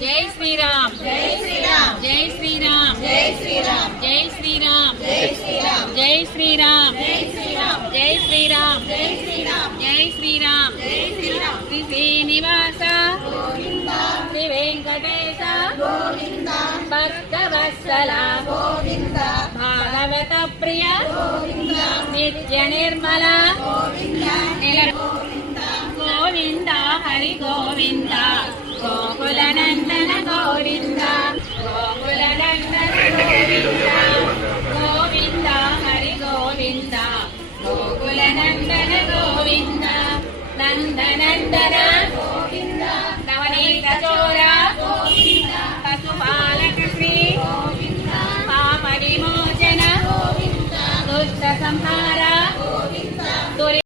Jai Sriram Jai Sriram Jai Sriram Jai Sriram Jai Sriram Jai Sriram Jai Sriram Jai Sriram Jai Sriram Jai Sriram Jai Sriram Jai Sriram Shri Srinivasa Govinda Shri Venkatesha Govinda Bhaktavatsala Govinda Bhagavata Priya Govinda Nithya Nirmala Govinda Govinda Hari Govinda Gokula Nandana Govinda Gokula Nandana Govinda Govinda Hari Govinda Gokula Nandana Govinda నందనందన